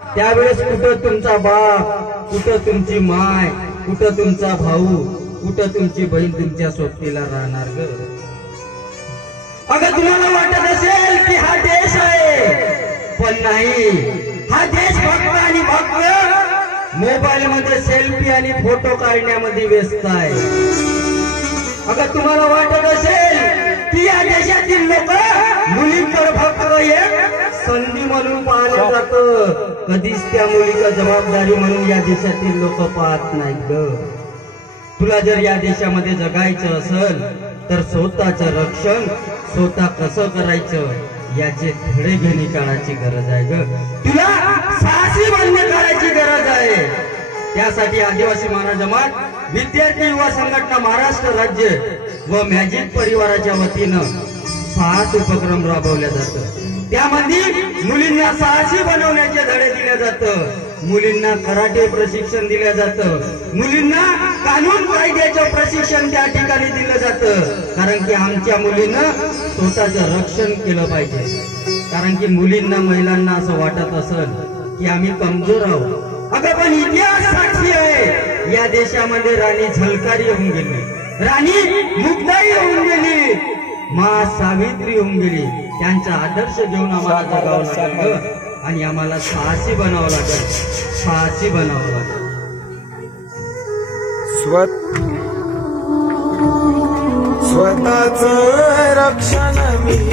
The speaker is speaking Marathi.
त्यावेळेस कुठं तुमचा बाप, कुठं तुमची माय, कुठं तुमचा भाऊ, कुठं तुमची बहीण तुमच्या सोबतीला राहणार ग? अगं तुम्हाला वाटत असेल की हा देश आहे, पण नाही. हा देश भक्त आणि भक्त मोबाईल मध्ये सेल्फी आणि फोटो काढण्यामध्ये व्यस्त आहे. अगं तुम्हाला वाटत असेल की या देशातील लोक मुलींकडे फक्त एक संधी म्हणून पाहिलं जातं, कधीच त्या मुलीला जबाबदारी म्हणून या देशातील लोक पाहत नाहीत ग. तुला जर या देशामध्ये जगायचं असेल तर स्वतःचं रक्षण स्वतः कसं करायचं याचे धडे घेणे काळाची गरज आहे ग. तुला साहसी बनणे काळाची गरज आहे. त्यासाठी आदिवासी मानव जमात विद्यार्थी युवा संघटना महाराष्ट्र राज्य व मॅजिक परिवाराच्या वतीनं साहस उपक्रम राबवल्या जातं. त्यामध्ये मुलींना साहसी बनवण्याचे धडे दिले जातं, मुलींना कराटे प्रशिक्षण दिलं जातं, मुलींना कानून कायद्याचं प्रशिक्षण त्या ठिकाणी दिलं जातं. कारण की आमच्या मुलीनं स्वतःचं रक्षण केलं पाहिजे. कारण की मुलींना महिलांना असं वाटत असेल की आम्ही कमजोर आहोत. अगं पण इतिहास साक्षी आहे, या देशामध्ये राणी झलकारी होऊन गेली, राणी मुक्ताई होऊन गेली, मा सावित्री होऊन गेली. त्यांचा आदर्श घेऊन आम्हाला जगावं लागेल आणि आम्हाला साहसी बनावं लागेल, साहसी बनावं लागेल. स्वतःच रक्षण मी